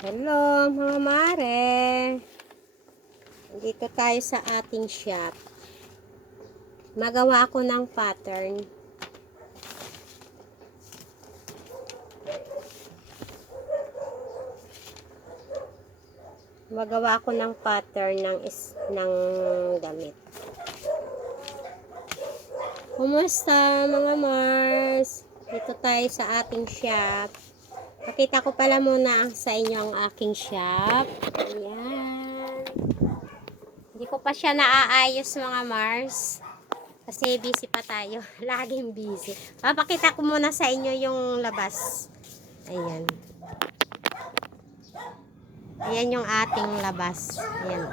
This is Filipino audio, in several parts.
Hello mga mare. Dito tayo sa ating shop. Magawa ako ng pattern. Magawa ako ng pattern ng damit. Kumusta mga Mars? Dito tayo sa ating shop. Pakita ko pala muna sa inyo ang aking shop. Ayan. Hindi ko pa siya naaayos mga Mars. Kasi busy pa tayo. Laging busy. Papakita ko muna sa inyo yung labas. Ayan. Ayan yung ating labas. Ayan.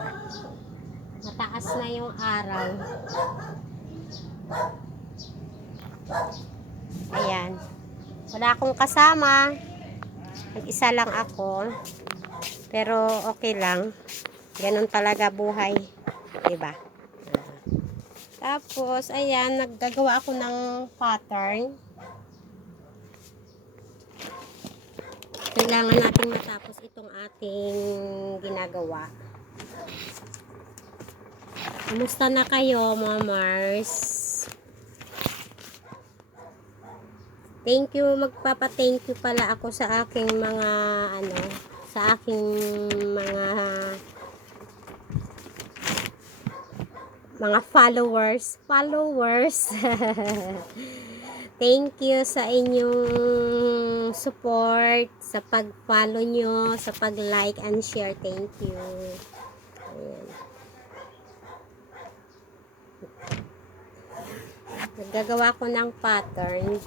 Mataas na yung araw. Ayan. Wala akong kasama. Mag-isa lang ako. Pero okay lang. Ganun talaga buhay. Diba? Tapos, ayan. Naggagawa ako ng pattern. Kailangan natin matapos itong ating ginagawa. Kumusta na kayo mga Mars? Thank you, magpapa-thank you pala ako sa aking mga sa aking mga followers. Thank you sa inyong support, sa pag-follow nyo, sa pag-like and share. Thank you. Ayan. Naggagawa ko ng pattern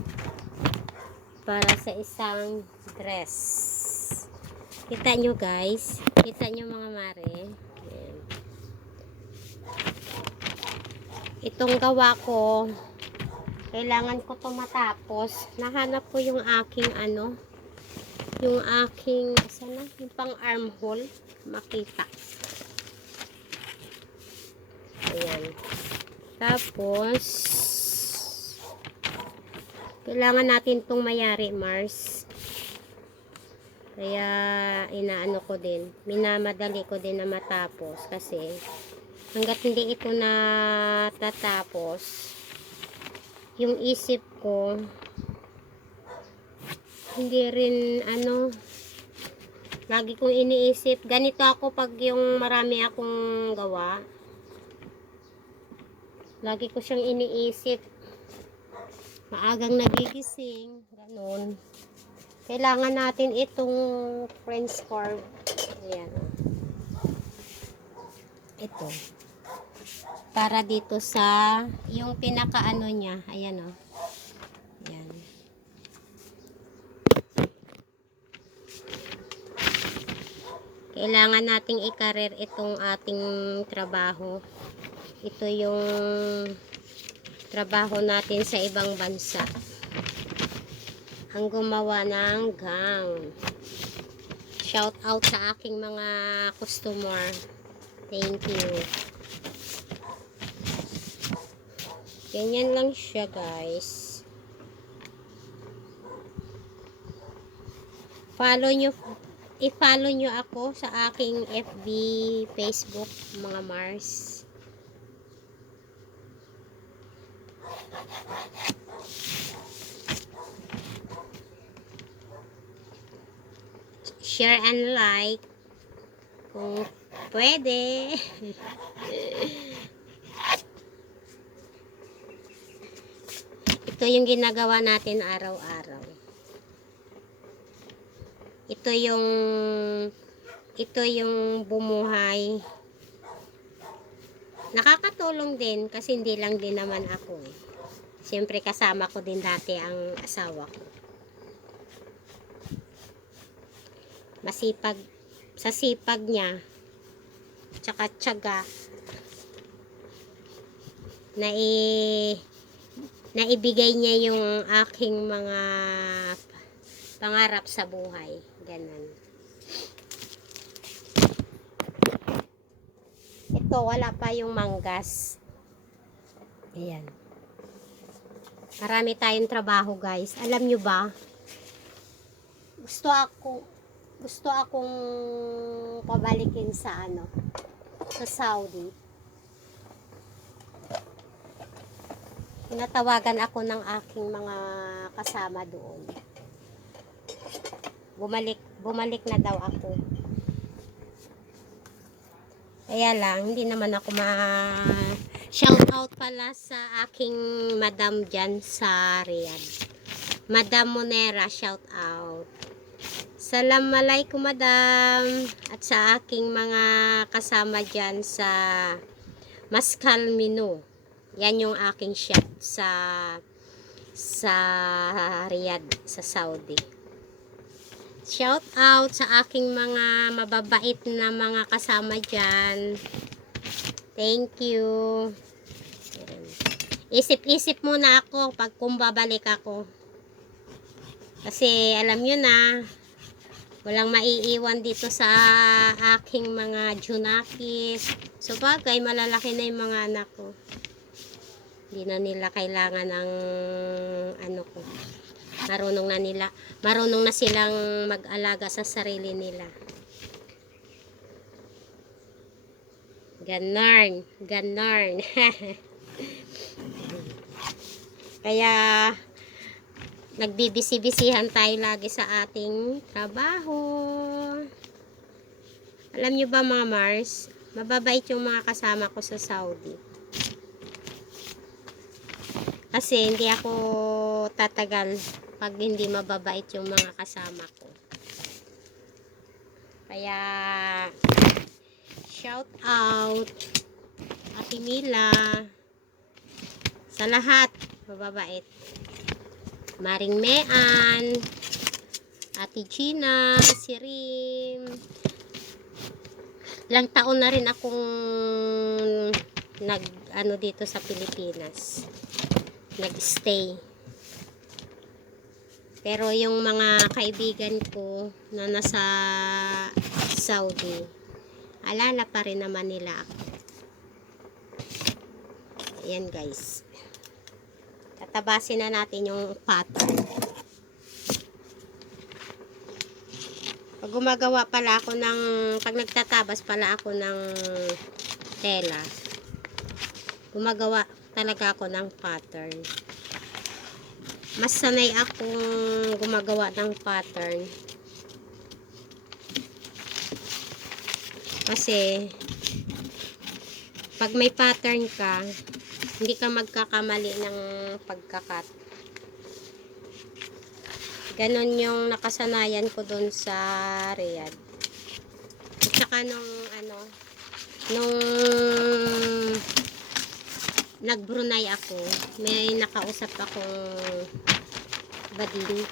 para sa isang dress. Kita nyo guys. Kita nyo mga mare. Ayan. Itong gawa ko, kailangan ko to matapos. Nahanap ko yung aking yung aking yung pang armhole. Makita. Ayan. Tapos, kailangan natin itong mayari, Mars. Kaya, inaano ko din. Minamadali ko din na matapos. Kasi, hanggat hindi ito natatapos, yung isip ko, hindi rin, lagi kong iniisip. Ganito ako pag yung marami akong gawa. Lagi ko siyang iniisip. Maagang nagigising. Ganun. Kailangan natin itong French curve. Ayan. Ito. Para dito sa yung pinakaano niya. Ayan o. Ayan. Kailangan nating i-career itong ating trabaho. Ito yung trabaho natin sa ibang bansa. Ang gumawa ng gown. Shout out sa aking mga customer. Thank you. Ganyan lang siya guys. I-follow nyo ako sa aking FB, Facebook, mga Mars. Share and like kung pwede. Ito yung ginagawa natin araw-araw. Ito yung bumuhay. Nakakatulong din kasi hindi lang din naman ako eh. Siyempre kasama ko din dati ang asawa ko. Masipag, sa sipag niya, tsaka tiyaga, naibigay niya yung aking mga pangarap sa buhay. Ganun. Ito, wala pa yung manggas. Ayan. Marami tayong trabaho guys. Alam nyo ba? gusto akong pabalikin sa ano, sa Saudi. Tinatawagan ako ng aking mga kasama doon. Bumalik na daw ako. Kaya lang, hindi naman ako shout out pala sa aking madam dyan sa Riyadh. Madam Monera, shout out. Assalamualaikum madam. At sa aking mga kasama dyan sa Maskal Minu. Yan yung aking shop sa Riyadh, sa Saudi. Shout out sa aking mga mababait na mga kasama dyan. Thank you. Isip-isip muna ako pag kung babalik ako. Kasi alam nyo na, walang maiiwan dito sa aking mga junakis. So bagay, malalaki na yung mga anak ko. Hindi na nila kailangan ng ano ko. Marunong na silang mag-alaga sa sarili nila. Ganon. Kaya nagbibisi-bisihan tayo lagi sa ating trabaho. Alam nyo ba mga Mars, mababait yung mga kasama ko sa Saudi. Kasi hindi ako tatagal pag hindi mababait yung mga kasama ko. Kaya shout out Ate Mila, sa lahat mababait. Maring Mean, Ate Gina, si Rim. Ilang taon na rin akong nag dito sa Pilipinas. Nag-stay. Pero yung mga kaibigan ko na nasa Saudi, alala pa rin naman nila ako. Ayan guys. Tatabasin na natin yung pattern. Pag gumagawa pala ako pag nagtatabas pala ako ng tela, gumagawa talaga ako ng pattern. Mas sanay akong gumagawa ng pattern. Kasi pag may pattern ka, hindi ka magkakamali ng pagkakat. Ganon yung nakasanayan ko dun sa Riyadh. At saka nung nag-Brunei ako, may nakausap akong bading.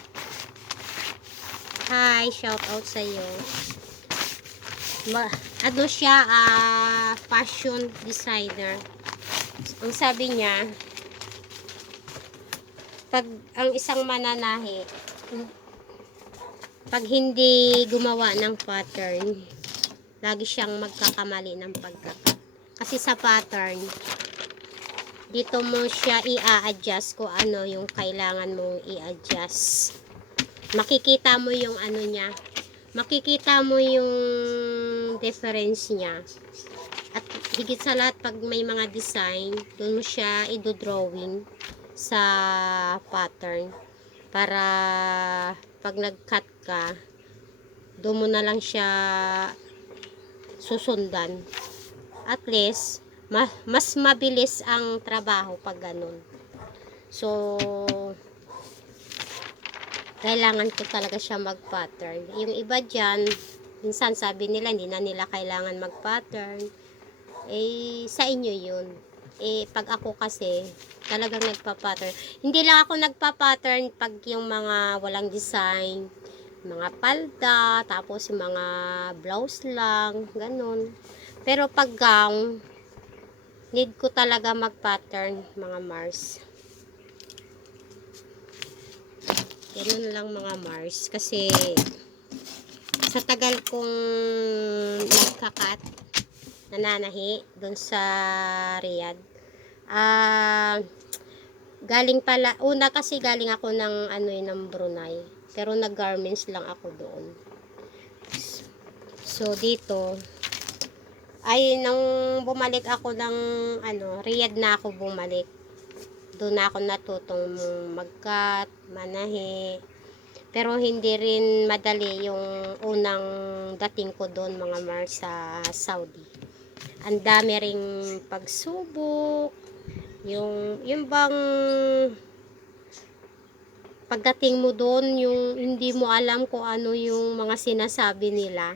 Hi, shout out sa iyo. Ano siya, fashion designer. Ang sabi niya, pag ang isang mananahi, pag hindi gumawa ng pattern, lagi siyang magkakamali ng pagkakat. Kasi sa pattern, dito mo siya i-adjust kung ano yung kailangan mong i-adjust. Makikita mo yung ano niya. Makikita mo yung difference niya. At higit sa lahat, pag may mga design, doon mo siya i-drawing sa pattern. Para pag nag-cut ka, doon mo na lang siya susundan. At least, mas mabilis ang trabaho pag ganun. So, kailangan ko talaga siya mag-pattern. Yung iba dyan, minsan sabi nila, hindi na nila kailangan mag-pattern. Sa inyo yun. Pag ako kasi, talagang nagpa-pattern. Hindi lang ako nagpa-pattern pag yung mga walang design, mga palda, tapos yung mga blouse lang, ganun. Pero pag gown, need ko talaga mag-pattern, mga Mars. Ganun lang mga Mars. Kasi sa tagal kong nagkakat, nananahi doon sa Riyadh, galing pala, una kasi galing ako ng ng Brunei. Pero nag-garments lang ako doon. So, dito, ay, nang bumalik ako ng, Riyadh na ako bumalik. Doon na ako natutong mag-cut, manahe. Pero hindi rin madali yung unang dating ko doon, mga Mars, sa Saudi. Ang dami ring pagsubok. Yung bang pagdating mo doon, yung hindi mo alam kung ano yung mga sinasabi nila.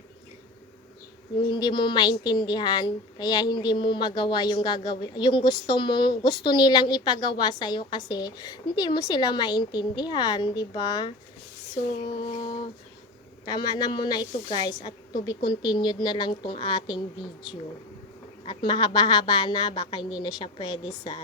Yung hindi mo maintindihan, kaya hindi mo magawa yung gagawin, yung gusto nilang ipagawa sa iyo kasi hindi mo sila maintindihan, 'di ba? So, tama na muna ito guys, at to be continued na lang tong ating video. At mahaba-haba na, baka hindi na siya pwede sa